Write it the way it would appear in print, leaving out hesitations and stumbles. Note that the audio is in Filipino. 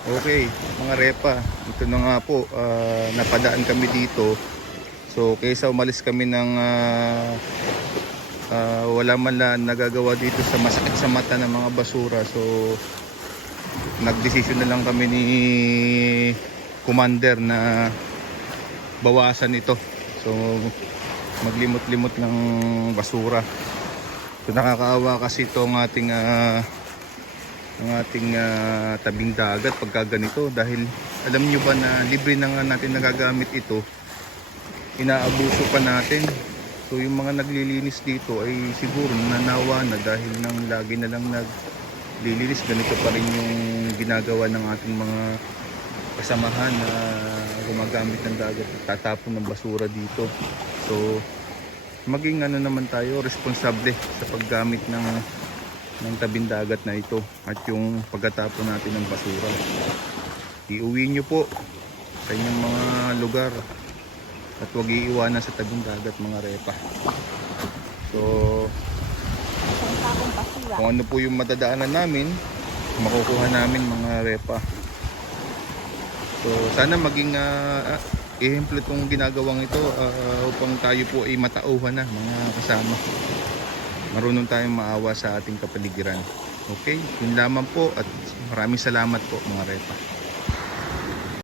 Okay, mga repa, ito na nga po, napadaan kami dito. So kaysa umalis kami ng wala man lang nagagawa dito sa masakit sa mata ng mga basura. So nagdesisyon na lang kami ni Commander na bawasan ito. So maglimot-limot ng basura. So nakakaawa kasi ito ang ating tabing dagat pagka ganito, dahil alam nyo ba na libre na nga natin nagagamit ito, inaabuso pa natin. So yung mga naglilinis dito ay siguro nanawa na dahil nang lagi na lang naglilinis, ganito pa rin yung ginagawa ng ating mga kasamahan na gumagamit ng dagat, tatapon ng basura dito. So maging naman tayo responsable sa paggamit ng tabing dagat na ito at yung pagkatapon natin ng basura. Iuwi nyo po sa inyong mga lugar at huwag iiwanan sa tabing dagat, mga repa. So kung ano po yung madadaanan namin, makukuha namin, mga repa. So sana maging ehemplo itong ginagawang ito upang tayo po ay matauhan na, mga kasama. Marunong tayong maawa sa ating kapaligiran. Okay, yun lamang po at maraming salamat po, mga repa.